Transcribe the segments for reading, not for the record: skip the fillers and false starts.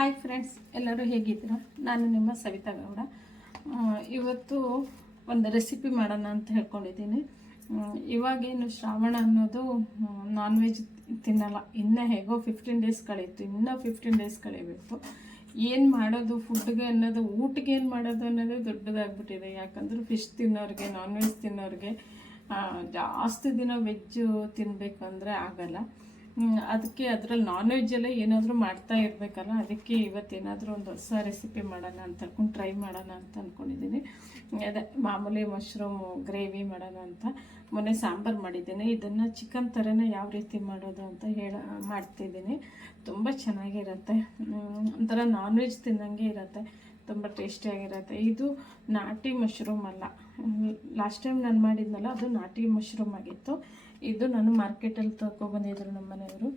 Hi friends, ಎಲ್ಲರೂ ಹೇಗಿದ್ದೀರಾ? ನಾನು ನಿಮ್ಮ ಸವಿತಾ ಗೌಡ. ಇವತ್ತು ಒಂದು ರೆಸಿಪಿ ಮಾಡೋಣ ಅಂತ ಹೇಳ್ಕೊಂಡಿದ್ದೀನಿ. ಇವಾಗೇನು ಶ್ರಾವಣ ಅನ್ನೋದು ನಾನ್ ವೆಜ್ ತಿನ್ನಲ್ಲ. ಇನ್ನೂ ಹೇಗೋ 15 ಡೇಸ್ ಕಳೀತು, ಇನ್ನೂ 15 ಡೇಸ್ ಕಳೀಬೇಕು. ಏನು ಮಾಡೋದು ಫುಡ್ಗೆ ಅನ್ನೋದು, ಊಟಕ್ಕೆ ಏನು ಮಾಡೋದು ಅನ್ನೋದು ದೊಡ್ಡದಾಗ್ಬಿಟ್ಟಿದೆ. ಯಾಕಂದ್ರೆ ಫಿಶ್ ತಿನ್ನೋರಿಗೆ, ನಾನ್ ವೆಜ್ ತಿನ್ನೋರಿಗೆ ಜಾಸ್ತಿ ದಿನ ವೆಜ್ಜು ತಿನ್ನಬೇಕಂದ್ರೆ ಆಗಲ್ಲ. ಅದಕ್ಕೆ ಅದರಲ್ಲಿ ನಾನ್ ವೆಜ್ಜಲ್ಲೇ ಏನಾದರೂ ಮಾಡ್ತಾ ಇರಬೇಕಲ್ಲ, ಅದಕ್ಕೆ ಇವತ್ತೇನಾದರೂ ಒಂದು ಹೊಸ ರೆಸಿಪಿ ಮಾಡೋಣ ಅಂತ ಹೇಳ್ಕೊಂಡು ಟ್ರೈ ಮಾಡೋಣ ಅಂತ ಅಂದ್ಕೊಂಡಿದ್ದೀನಿ. ಅದೇ ಮಾಮೂಲಿ ಮಶ್ರೂಮ್ ಗ್ರೇವಿ ಮಾಡೋಣ ಅಂತ. ಮೊನ್ನೆ ಸಾಂಬಾರು ಮಾಡಿದ್ದೀನಿ. ಇದನ್ನು ಚಿಕನ್ ಥರನೇ ಯಾವ ರೀತಿ ಮಾಡೋದು ಅಂತ ಮಾಡ್ತಿದ್ದೀನಿ. ತುಂಬ ಚೆನ್ನಾಗಿರುತ್ತೆ. ಒಂಥರ ನಾನ್ ವೆಜ್ ತಿನ್ನಂಗೆ ಇರುತ್ತೆ, ತುಂಬ ಟೇಸ್ಟಿಯಾಗಿರುತ್ತೆ. ಇದು ನಾಟಿ ಮಶ್ರೂಮ್ ಅಲ್ಲ. ಲಾಸ್ಟ್ ಟೈಮ್ ನಾನು ಮಾಡಿದ್ನಲ್ಲ, ಅದು ನಾಟಿ ಮಶ್ರೂಮ್ ಆಗಿತ್ತು. ಇದು ನಾನು ಮಾರ್ಕೆಟಲ್ಲಿ ತೊಗೊಬಂದಿದ್ರು ನಮ್ಮ ಮನೆಯವರು.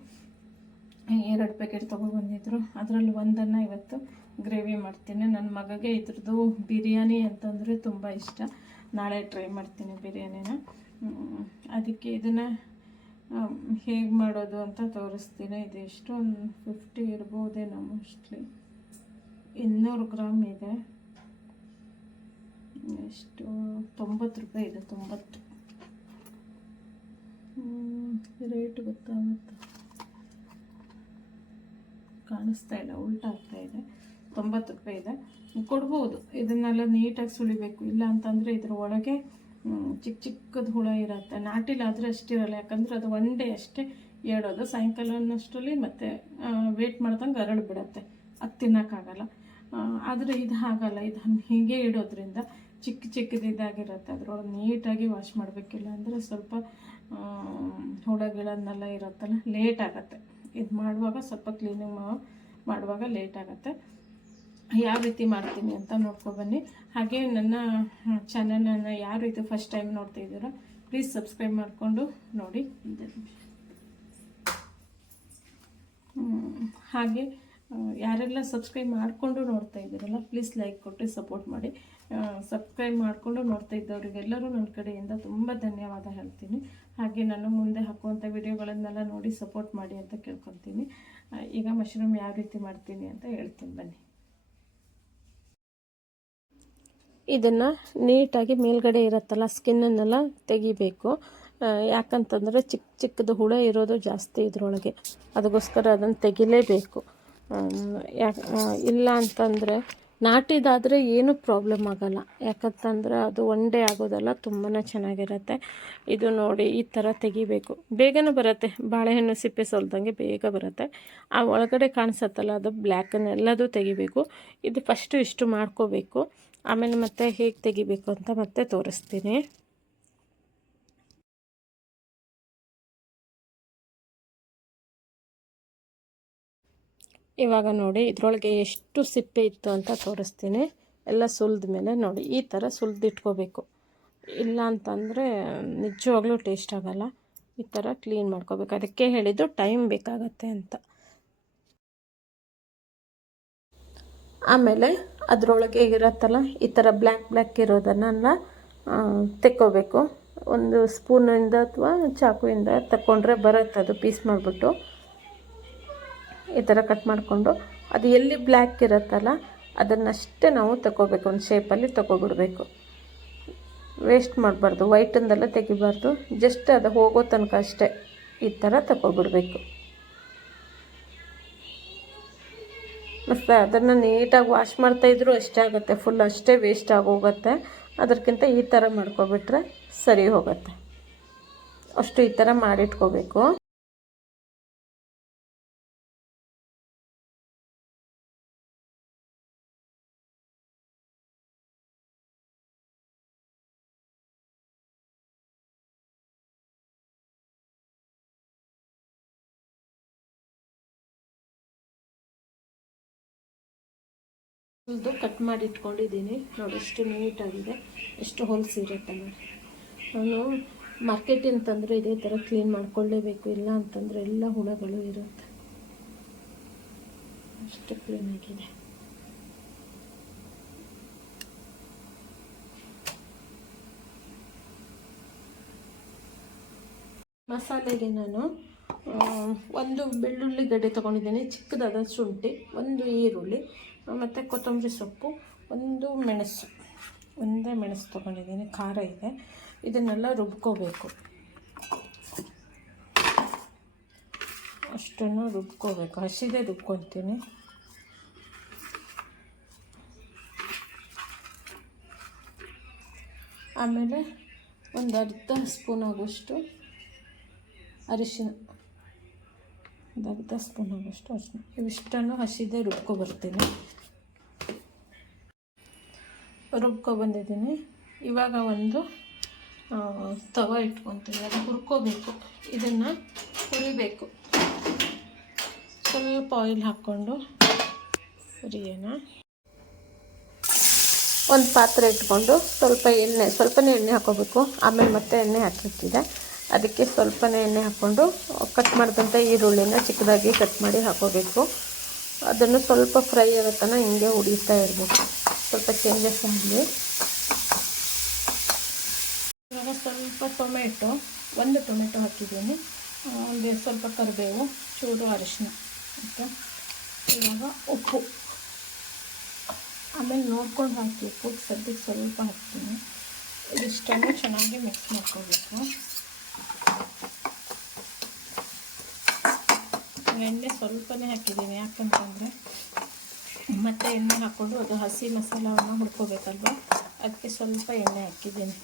2 ಪ್ಯಾಕೆಟ್ ತೊಗೊಬಂದಿದ್ರು. ಅದರಲ್ಲಿ ಒಂದನ್ನು ಇವತ್ತು ಗ್ರೇವಿ ಮಾಡ್ತೀನಿ. ನನ್ನ ಮಗಗೆ ಇದ್ರದ್ದು ಬಿರಿಯಾನಿ ಅಂತಂದರೆ ತುಂಬ ಇಷ್ಟ. ನಾಳೆ ಟ್ರೈ ಮಾಡ್ತೀನಿ ಬಿರಿಯಾನಿನ. ಅದಕ್ಕೆ ಇದನ್ನು ಹೇಗೆ ಮಾಡೋದು ಅಂತ ತೋರಿಸ್ತೀನಿ. ಇದು ಎಷ್ಟು, ಒಂದು 50 ಇರ್ಬೋದೇನೋ, ಮೋಸ್ಟ್ಲಿ 200 ಗ್ರಾಮ್ ಇದೆ. ಎಷ್ಟು, 90 ರೂಪಾಯಿ ಇದೆ. 90 ರೇಟ್ ಗೊತ್ತಾಗುತ್ತೆ, ಕಾಣಿಸ್ತಾ ಇಲ್ಲ, ಉಲ್ಟಾ ಆಗ್ತಾ ಇದೆ. 90 ರೂಪಾಯಿ ಇದೆ. ಕೊಡ್ಬೋದು. ಇದನ್ನೆಲ್ಲ ನೀಟಾಗಿ ಸುಳಿಬೇಕು. ಇಲ್ಲ ಅಂತಂದರೆ ಇದ್ರ ಒಳಗೆ ಚಿಕ್ಕ ಚಿಕ್ಕದು ಹುಳ ಇರುತ್ತೆ. ನಾಟಿಲಾದರೆ ಅಷ್ಟಿರಲ್ಲ, ಯಾಕಂದರೆ ಅದು 1 ಡೇ ಅಷ್ಟೇ ಹೇಳೋದು. ಸಾಯಂಕಾಲ ಅನ್ನೋಷ್ಟರಲ್ಲಿ ಮತ್ತೆ ವೇಟ್ ಮಾಡ್ದಂಗೆ ಅರಳು ಬಿಡುತ್ತೆ, ಅದು ತಿನ್ನೋಕ್ಕಾಗಲ್ಲ. ಆದರೆ ಇದು ಹಾಗಲ್ಲ. ಇದು ಹೀಗೆ ಇಡೋದ್ರಿಂದ ಚಿಕ್ಕ ಚಿಕ್ಕದಿದ್ದಾಗಿರುತ್ತೆ. ಅದರೊಳಗೆ ನೀಟಾಗಿ ವಾಶ್ ಮಾಡಬೇಕಿಲ್ಲ ಅಂದರೆ ಸ್ವಲ್ಪ ಹುಳಗಳನ್ನೆಲ್ಲ ಇರುತ್ತಲ್ಲ, ಲೇಟ್ ಆಗುತ್ತೆ. ಇದು ಮಾಡುವಾಗ ಸ್ವಲ್ಪ ಕ್ಲೀನಿಂಗ್ ಮಾಡುವಾಗ ಲೇಟ್ ಆಗುತ್ತೆ. ಯಾವ ರೀತಿ ಮಾಡ್ತೀನಿ ಅಂತ ನೋಡ್ಕೊಬನ್ನಿ. ಹಾಗೆ ನನ್ನ ಚಾನಲನ್ನು ಯಾರು ಇದು ಫಸ್ಟ್ ಟೈಮ್ ನೋಡ್ತಾ ಇದ್ದೀರೋ ಪ್ಲೀಸ್ ಸಬ್ಸ್ಕ್ರೈಬ್ ಮಾಡಿಕೊಂಡು ನೋಡಿ. ಹಾಗೆ ಯಾರೆಲ್ಲ ಸಬ್ಸ್ಕ್ರೈಬ್ ಮಾಡಿಕೊಂಡು ನೋಡ್ತಾ ಇದ್ದೀರಲ್ಲ, ಪ್ಲೀಸ್ ಲೈಕ್ ಕೊಟ್ಟು ಸಪೋರ್ಟ್ ಮಾಡಿ. ಸಬ್ಸ್ಕ್ರೈಬ್ ಮಾಡಿಕೊಂಡು ನೋಡ್ತಾ ಇದ್ದವರಿಗೆಲ್ಲರೂ ನನ್ನ ಕಡೆಯಿಂದ ತುಂಬ ಧನ್ಯವಾದ ಹೇಳ್ತೀನಿ. ಹಾಗೆ ನಾನು ಮುಂದೆ ಹಾಕುವಂಥ ವಿಡಿಯೋಗಳನ್ನೆಲ್ಲ ನೋಡಿ ಸಪೋರ್ಟ್ ಮಾಡಿ ಅಂತ ಕೇಳ್ಕೊತೀನಿ. ಈಗ ಮಶ್ರೂಮ್ ಯಾವ ರೀತಿ ಮಾಡ್ತೀನಿ ಅಂತ ಹೇಳ್ತೀನಿ ಬನ್ನಿ. ಇದನ್ನು ನೀಟಾಗಿ ಮೇಲ್ಗಡೆ ಇರುತ್ತಲ್ಲ ಸ್ಕಿನ್ನನ್ನೆಲ್ಲ ತೆಗಿಬೇಕು. ಯಾಕಂತಂದರೆ ಚಿಕ್ಕ ಚಿಕ್ಕದು ಹುಳ ಇರೋದು ಜಾಸ್ತಿ ಇದರೊಳಗೆ, ಅದಕ್ಕೋಸ್ಕರ ಅದನ್ನು ತೆಗಿಲೇಬೇಕು. ಇಲ್ಲ ಅಂತಂದರೆ ನಾಟಿದಾದರೆ ಏನೂ ಪ್ರಾಬ್ಲಮ್ ಆಗೋಲ್ಲ. ಯಾಕಂತಂದರೆ ಅದು 1 ಡೇ ಆಗೋದಲ್ಲ, ತುಂಬಾ ಚೆನ್ನಾಗಿರುತ್ತೆ. ಇದು ನೋಡಿ, ಈ ಥರ ತೆಗಿಬೇಕು. ಬೇಗನೆ ಬರುತ್ತೆ, ಬಾಳೆಹಣ್ಣು ಸಿಪ್ಪೆ ಸೋಲ್ದಂಗೆ ಬೇಗ ಬರುತ್ತೆ. ಆ ಒಳಗಡೆ ಕಾಣಿಸುತ್ತಲ್ಲ, ಅದು ಬ್ಲ್ಯಾಕನ್ನೆಲ್ಲದು ತೆಗಿಬೇಕು. ಇದು ಫಸ್ಟು ಇಷ್ಟು ಮಾಡ್ಕೋಬೇಕು, ಆಮೇಲೆ ಮತ್ತೆ ಹೇಗೆ ತೆಗಿಬೇಕು ಅಂತ ಮತ್ತೆ ತೋರಿಸ್ತೀನಿ. ಇವಾಗ ನೋಡಿ, ಇದರೊಳಗೆ ಎಷ್ಟು ಸಿಪ್ಪೆ ಇತ್ತು ಅಂತ ತೋರಿಸ್ತೀನಿ. ಎಲ್ಲ ಸುಲಿದ ಮೇಲೆ ನೋಡಿ, ಈ ಥರ ಸುಲಿದಿಟ್ಕೋಬೇಕು. ಇಲ್ಲ ಅಂತಂದರೆ ನಿಜವಾಗ್ಲೂ ಟೇಸ್ಟ್ ಆಗೋಲ್ಲ. ಈ ಥರ ಕ್ಲೀನ್ ಮಾಡ್ಕೋಬೇಕು. ಅದಕ್ಕೆ ಹೇಳಿದ್ದು ಟೈಮ್ ಬೇಕಾಗತ್ತೆ ಅಂತ. ಆಮೇಲೆ ಅದರೊಳಗೆ ಇರುತ್ತಲ್ಲ, ಈ ಥರ ಬ್ಲ್ಯಾಕ್ ಇರೋದನ್ನೆಲ್ಲ ತೆಕ್ಕೋಬೇಕು. ಒಂದು ಸ್ಪೂನಿಂದ ಅಥವಾ ಚಾಕುವಿಂದ ತಗೊಂಡ್ರೆ ಬರುತ್ತೆ. ಅದು ಪೀಸ್ ಮಾಡಿಬಿಟ್ಟು ಈ ಥರ ಕಟ್ ಮಾಡಿಕೊಂಡು, ಅದು ಎಲ್ಲಿ ಬ್ಲ್ಯಾಕ್ ಇರುತ್ತಲ್ಲ ಅದನ್ನಷ್ಟೇ ನಾವು ತಗೋಬೇಕು. ಒಂದು ಶೇಪಲ್ಲಿ ತಗೊಬಿಡಬೇಕು. ವೇಸ್ಟ್ ಮಾಡಬಾರ್ದು, ವೈಟಿಂದೆಲ್ಲ ತೆಗಿಬಾರ್ದು. ಜಸ್ಟ್ ಅದು ಹೋಗೋ ತನಕ ಅಷ್ಟೇ ಈ ಥರ ತಗೊಬಿಡಬೇಕು. ಮತ್ತು ಅದನ್ನು ನೀಟಾಗಿ ವಾಶ್ ಮಾಡ್ತಾಯಿದ್ರು ಅಷ್ಟೇ ಆಗುತ್ತೆ, ಫುಲ್ ಅಷ್ಟೇ ವೇಸ್ಟ್ ಆಗೋಗುತ್ತೆ. ಅದಕ್ಕಿಂತ ಈ ಥರ ಮಾಡ್ಕೊಬಿಟ್ರೆ ಸರಿ ಹೋಗುತ್ತೆ. ಅಷ್ಟು ಈ ಥರ ಮಾಡಿಟ್ಕೋಬೇಕು. ಇದು ಕಟ್ ಮಾಡಿ ಇಟ್ಕೊಂಡಿದ್ದೀನಿ ನೋಡಿ, ಎಷ್ಟು ನೀಟಾಗಿದೆ, ಎಷ್ಟು ಹೊಲಸಿರುತ್ತೆ ನೋಡಿ. ನಾನು ಮಾರ್ಕೆಟಿಂದ ತಂದರೆ ಇದೇ ಥರ ಕ್ಲೀನ್ ಮಾಡ್ಕೊಳ್ಳೇಬೇಕು. ಇಲ್ಲ ಅಂತಂದರೆ ಎಲ್ಲ ಹುಳಗಳು ಇರುತ್ತೆ. ಅಷ್ಟು ಕ್ಲೀನಾಗಿದೆ. ಮಸಾಲೆಗೆ ನಾನು ಒಂದು ಬೆಳ್ಳುಳ್ಳಿ ಗಡ್ಡೆ ತೊಗೊಂಡಿದ್ದೀನಿ, ಚಿಕ್ಕದಾದ ಶುಂಠಿ, ಒಂದು ಈರುಳ್ಳಿ ಮತ್ತು ಕೊತ್ತಂಬರಿ ಸೊಪ್ಪು, ಒಂದು ಮೆಣಸು, ಒಂದೇ ಮೆಣಸು ತೊಗೊಂಡಿದ್ದೀನಿ, ಖಾರ ಇದೆ. ಇದನ್ನೆಲ್ಲ ರುಬ್ಕೋಬೇಕು, ಅಷ್ಟನ್ನು ರುಬ್ಕೋಬೇಕು, ಹಸಿದೇ ರುಬ್ಕೊತೀನಿ. ಆಮೇಲೆ ಒಂದು ಅರ್ಧ ಸ್ಪೂನ್ ಆಗೋಷ್ಟು ಅರಿಶಿನ, ಒಂದು ಅರ್ಧ ಸ್ಪೂನ್ ಆಗೋಷ್ಟು ಅರಿಶಿನ, ಇವಿಷ್ಟನ್ನು ಹಸಿದೇ ರುಬ್ಕೊಬರ್ತೀನಿ. ರುಬ್ಕೊಬಂದಿದ್ದೀನಿ. ಇವಾಗ ಒಂದು ತವ ಇಟ್ಕೊತೀನಿ, ಅದು ಹುರ್ಕೋಬೇಕು. ಇದನ್ನು ಹುರಿಬೇಕು. ಸ್ವಲ್ಪ ಆಯಿಲ್ ಹಾಕ್ಕೊಂಡು ಹುರಿಯೋಣ. ಒಂದು ಪಾತ್ರೆ ಇಟ್ಕೊಂಡು ಸ್ವಲ್ಪನೇ ಎಣ್ಣೆ ಹಾಕ್ಕೋಬೇಕು. ಆಮೇಲೆ ಮತ್ತೆ ಎಣ್ಣೆ ಹಾಕಿರ್ತಿದೆ, ಅದಕ್ಕೆ ಸ್ವಲ್ಪನೇ ಎಣ್ಣೆ ಹಾಕ್ಕೊಂಡು ಕಟ್ ಮಾಡಿದಂಥ ಈರುಳ್ಳಿನ ಚಿಕ್ಕದಾಗಿ ಕಟ್ ಮಾಡಿ ಹಾಕ್ಕೋಬೇಕು. ಅದನ್ನು ಸ್ವಲ್ಪ ಫ್ರೈ ಆಗೋ ತನಕ ಹಿಂಗೆ ಹುರಿತಾ ಇರಬೇಕು, ಸ್ವಲ್ಪ ಚೇಂಜಸ್ ಆಗಲಿ. ಇವಾಗ ಸ್ವಲ್ಪ ಒಂದು ಟೊಮೆಟೊ ಹಾಕಿದ್ದೀನಿ, ಒಂದು ಸ್ವಲ್ಪ ಕರಿಬೇವು, ಚೂರು ಅರಿಶಿನ, ಮತ್ತು ಇವಾಗ ಉಪ್ಪು. ಆಮೇಲೆ ನೋಡ್ಕೊಂಡು ಹಾಕಬೇಕು, ಸದ್ಯಕ್ಕೆ ಸ್ವಲ್ಪ ಹಾಕ್ತೀನಿ. ಇದಿಷ್ಟನ್ನು ಚೆನ್ನಾಗಿ ಮಿಕ್ಸ್ ಮಾಡ್ಕೋಬೇಕು. ಎಣ್ಣೆ ಸ್ವಲ್ಪನೇ ಹಾಕಿದ್ದೀನಿ, ಯಾಕಂತಂದರೆ ಮತ್ತೆ ಎಣ್ಣೆ ಹಾಕ್ಕೊಂಡು ಅದು ಹಸಿ ಮಸಾಲವನ್ನು ಹುರ್ಕೋಬೇಕಲ್ವ, ಅದಕ್ಕೆ ಸ್ವಲ್ಪ ಎಣ್ಣೆ ಹಾಕಿದ್ದೀನಿ.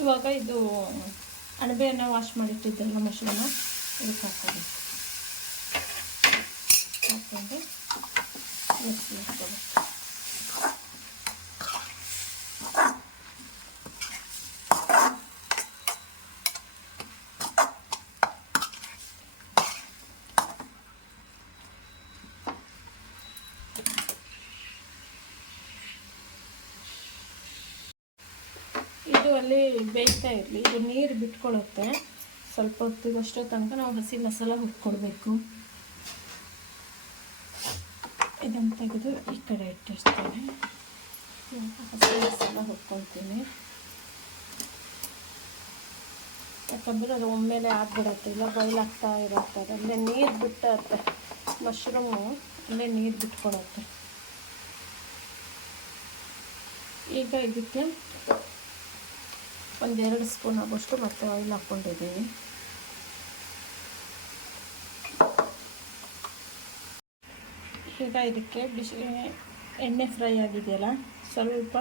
ಇವಾಗ ಇದು ಅಣಬೆಯನ್ನು ವಾಶ್ ಮಾಡಿಟ್ಟಿದ್ದೆಲ್ಲ ಮಶ್ರೂಮ್ನ ಇದಕ್ಕೆ ಹಾಕೋಬೇಕು, ಹಾಕ್ಕೊಂಡು ಮಿಕ್ಸ್ ಮಾಡ್ಕೋಬೇಕು. ಇದು ಅಲ್ಲಿ ಬೇಯ್ತಾ ಇರಲಿ, ಇದು ನೀರು ಬಿಟ್ಕೊಳ್ಳುತ್ತೆ. ಸ್ವಲ್ಪ ಹೊತ್ತಿಗಷ್ಟೋ ತನಕ ನಾವು ಹಸಿ ಮಸಾಲ ಹುರ್ಕೊಡ್ಬೇಕು. ಇದನ್ನು ತೆಗೆದು ಈ ಕಡೆ ಇಟ್ಟಿರ್ತೀನಿ. ಹಸಿ ಮಸಾಲ ಹುರ್ಕೊಳ್ತೀನಿ, ಯಾಕಂದರೆ ಅದು ಒಮ್ಮೆಲೆ ಆಗ್ಬಿಡತ್ತೆ, ಇಲ್ಲ ಬಾಯ್ಲ್ ಆಗ್ತಾ ಇರುತ್ತೆ. ಅಲ್ಲೇ ನೀರು ಬಿಟ್ಟತ್ತೆ, ಮಶ್ರೂಮು ಅಲ್ಲೇ ನೀರು ಬಿಟ್ಕೊಳತ್ತೆ. ಈಗ ಇದಕ್ಕೆ 1-2 ಸ್ಪೂನ್ ಆಗೋಷ್ಟು ಮತ್ತೆ ಆಯಿಲ್ ಹಾಕ್ಕೊಂಡಿದ್ದೀನಿ. ಈಗ ಇದಕ್ಕೆ ಎಣ್ಣೆ ಫ್ರೈ ಆಗಿದೆಯಲ್ಲ, ಸ್ವಲ್ಪ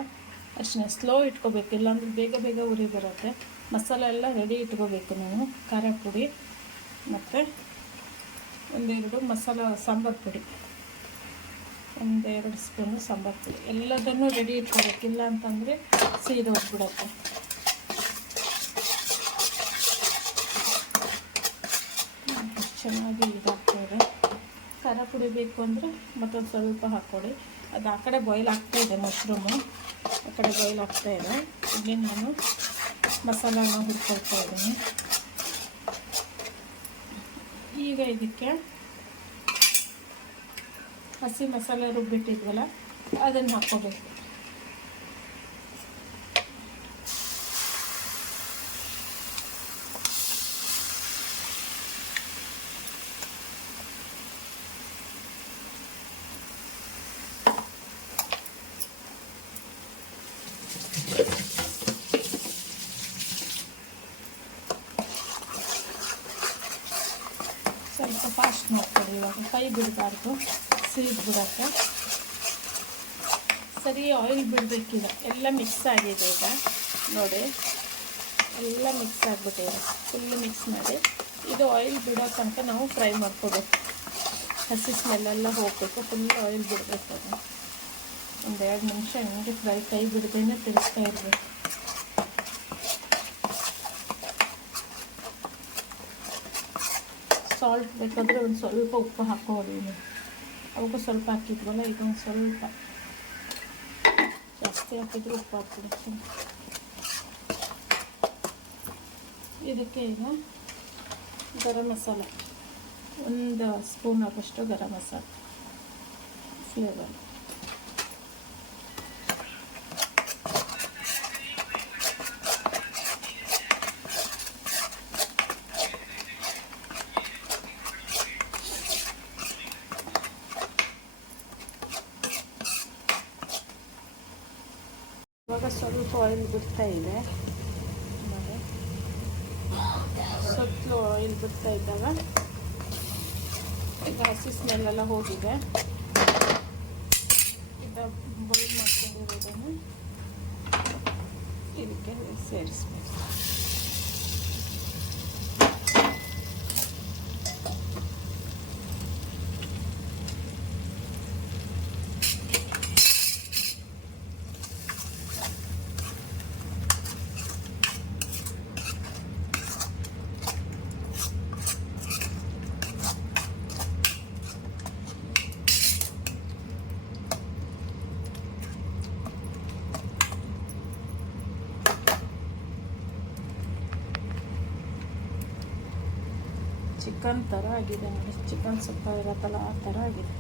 ಅಷ್ಟೇ ಸ್ಲೋ ಇಟ್ಕೋಬೇಕು, ಇಲ್ಲಾಂದ್ರೆ ಬೇಗ ಉರಿ ಬರುತ್ತೆ. ಮಸಾಲೆ ಎಲ್ಲ ರೆಡಿ ಇಟ್ಕೋಬೇಕು ನಾವು. ಖಾರ ಪುಡಿ ಮತ್ತು 1-2 ಸಾಂಬಾರು ಪುಡಿ, 1-2 ಸ್ಪೂನು ಸಾಂಬಾರು ಪುಡಿ, ಎಲ್ಲದನ್ನು ರೆಡಿ ಇಟ್ಕೋಬೇಕು. ಇಲ್ಲ ಅಂತಂದರೆ ಸೀದೋಗ್ಬಿಡುತ್ತೆ. ಚೆನ್ನಾಗಿ ಇದಾಗ್ತಾಯಿದೆ. ಖಾರ ಪುಡಿ ಬೇಕು ಅಂದರೆ ಮತ್ತೊಂದು ಸ್ವಲ್ಪ ಹಾಕ್ಕೊಳ್ಳಿ. ಅದು ಆ ಕಡೆ ಬಾಯ್ಲ್ ಆಗ್ತಾಯಿದೆ, ಮಶ್ರೂಮು ಆ ಕಡೆ ಬಾಯ್ಲ್ ಆಗ್ತಾಯಿದೆ. ಇಲ್ಲಿ ನಾನು ಮಸಾಲಾನ ಹುರ್ಕೊಳ್ತಾ ಇದ್ದೀನಿ. ಈಗ ಇದಕ್ಕೆ ಹಸಿ ಮಸಾಲೆ ರುಬ್ಬಿಟ್ಟಿದ್ವಲ್ಲ ಅದನ್ನು ಹಾಕ್ಕೋಬೇಕು. ಸ್ವಲ್ಪ ಫಾಸ್ಟ್ ಮಾಡ್ಕೊಳ್ಳಿ, ಇವಾಗ ಕೈ ಬಿಡಬಾರ್ದು, ಸಿಡಿದ್ಬಿಡತ್ತೆ. ಸರಿ ಆಯಿಲ್ ಬಿಡಬೇಕೀಗ. ಎಲ್ಲ ಮಿಕ್ಸ್ ಆಗಿದೆ ಈಗ ನೋಡಿ, ಎಲ್ಲ ಮಿಕ್ಸ್ ಆಗಿಬಿಟ್ಟಿದೆ. ಫುಲ್ಲು ಮಿಕ್ಸ್ ಮಾಡಿ ಇದು ಆಯಿಲ್ ಬಿಡೋ ತನಕ ನಾವು ಫ್ರೈ ಮಾಡ್ಕೋಬೇಕು. ಹಸಿ ಸ್ಮೆಲ್ಲೆಲ್ಲ ಹೋಗಬೇಕು. ಫುಲ್ ಆಯಿಲ್ ಬಿಡಬೇಕು. ಅದು ಒಂದು 2 ನಿಮಿಷ ಹಿಂಗೆ ಫ್ರೈ, ಕೈ ಬಿಡ್ದೇನೆ ತಿರ್ಸ್ತಾ ಇರಬೇಕು. ಸಾಲ್ಟ್ ಬೇಕಾದರೆ ಒಂದು ಸ್ವಲ್ಪ ಉಪ್ಪು ಹಾಕ್ಕೊಳ್ಳಿ. ಅವಕ್ಕೂ ಸ್ವಲ್ಪ ಹಾಕಿದ್ವಲ್ಲ, ಈಗ ಒಂದು ಸ್ವಲ್ಪ ಜಾಸ್ತಿ ಹಾಕಿದ್ರೆ ಉಪ್ಪು ಹಾಕ್ಬಿಡ್ತೀನಿ. ಇದಕ್ಕೆ ಈಗ ಗರಂ ಮಸಾಲ, 1 ಸ್ಪೂನ್ ಆಗೋಷ್ಟು ಗರಂ ಮಸಾಲ ಫ್ಲೇವರ್. ಇವಾಗ ಸ್ವಲ್ಪ ಆಯಿಲ್ ಬಿಡ್ತಾ ಇದೆ ನೋಡಿ. ಸುತ್ತಲೂ ಆಯಿಲ್ ಬಿಡ್ತಾ ಇದ್ದಾಗ ಈಗ ಹಸಿ ಸ್ಮೆಲ್ಲೆಲ್ಲ ಹೋಗಿದೆ. ಈಗ ಬಾಯ್ಲ್ ಮಾಡ್ಕೊಂಡಿರೋದನ್ನು ಇದಕ್ಕೆ ಸೇರಿಸ್ಬೇಕು. ಚಿಕನ್ ಥರ ಆಗಿದೆ ನೋಡಿ. ಚಿಕನ್ ಸುಕ್ಕ ಇರತ್ತಲ್ಲ ಆ ಥರ ಆಗಿದೆ.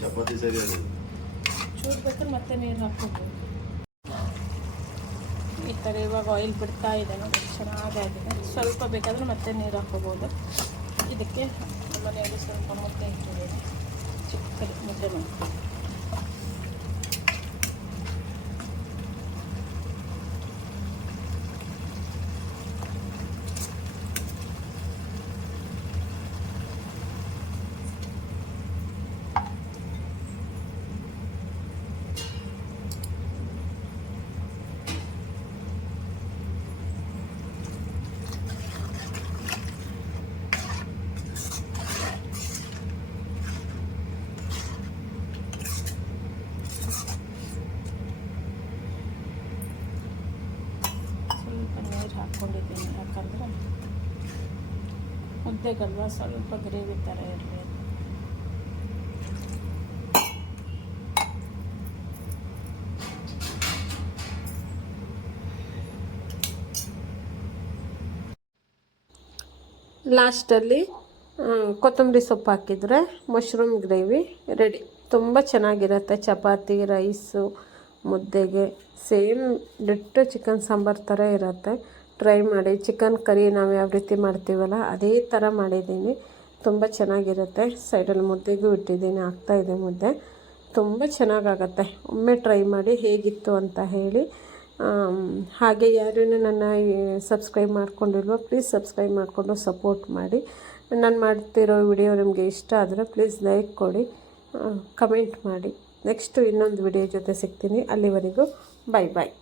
ಚಪಾತಿ ಸರಿ ಚೂರು ಬೇಕಾದ್ರೆ ಮತ್ತೆ ನೀರು ಹಾಕ್ಕೋಬೋದು. ಈ ಥರ ಇವಾಗ ಆಯಿಲ್ ಬಿಡ್ತಾ ಇದೆ ನೋಡಿ, ಚೆನ್ನಾಗಾಗಿದೆ. ಸ್ವಲ್ಪ ಬೇಕಾದರೆ ಮತ್ತೆ ನೀರು ಹಾಕ್ಕೋಬೋದು. ಇದಕ್ಕೆ ಮನೆಯಲ್ಲಿ ಸ್ವಲ್ಪ ಮುದ್ದೆ ಇಟ್ಟಿದ್ದೀನಿ, ಚಿಕ್ಕ ಮುದ್ದೆ ಮಾಡ್ತೀನಿ. ನೀರು ಹಾಕ್ಕೊಂಡಿದ್ದೀನಿ, ಯಾಕಂದರೆ ಮುದ್ದೆಗಲ್ವ ಸ್ವಲ್ಪ ಗ್ರೇವಿ ಥರ ಇರಲಿ. ಲಾಸ್ಟಲ್ಲಿ ಕೊತ್ತಂಬರಿ ಸೊಪ್ಪು ಹಾಕಿದರೆ ಮಶ್ರೂಮ್ ಗ್ರೇವಿ ರೆಡಿ. ತುಂಬ ಚೆನ್ನಾಗಿರುತ್ತೆ. ಚಪಾತಿ, ರೈಸು, ಮುದ್ದೆಗೆ ಸೇಮ್ ಡಿಟ್ಟು ಚಿಕನ್ ಸಾಂಬಾರು ಥರ ಇರುತ್ತೆ. ಟ್ರೈ ಮಾಡಿ. ಚಿಕನ್ ಕರಿ ನಾವು ಯಾವ ರೀತಿ ಮಾಡ್ತೀವಲ್ಲ ಅದೇ ಥರ ಮಾಡಿದ್ದೀನಿ. ತುಂಬ ಚೆನ್ನಾಗಿರುತ್ತೆ. ಸೈಡಲ್ಲಿ ಮುದ್ದೆಗೂ ಇಟ್ಟಿದ್ದೀನಿ, ಆಗ್ತಾಯಿದೆ ಮುದ್ದೆ. ತುಂಬ ಚೆನ್ನಾಗಾಗತ್ತೆ. ಒಮ್ಮೆ ಟ್ರೈ ಮಾಡಿ ಹೇಗಿತ್ತು ಅಂತ ಹೇಳಿ. ಹಾಗೆ ಯಾರೂ ನನ್ನ ಸಬ್ಸ್ಕ್ರೈಬ್ ಮಾಡ್ಕೊಂಡಿಲ್ವೋ ಪ್ಲೀಸ್ ಸಬ್ಸ್ಕ್ರೈಬ್ ಮಾಡಿಕೊಂಡು ಸಪೋರ್ಟ್ ಮಾಡಿ. ನಾನು ಮಾಡ್ತಿರೋ ವಿಡಿಯೋ ನಿಮಗೆ ಇಷ್ಟ ಆದರೆ ಪ್ಲೀಸ್ ಲೈಕ್ ಕೊಡಿ, ಕಮೆಂಟ್ ಮಾಡಿ. ನೆಕ್ಸ್ಟು ಇನ್ನೊಂದು ವಿಡಿಯೋ ಜೊತೆ ಸಿಗ್ತೀನಿ. ಅಲ್ಲಿವರೆಗೂ ಬಾಯ್ ಬಾಯ್.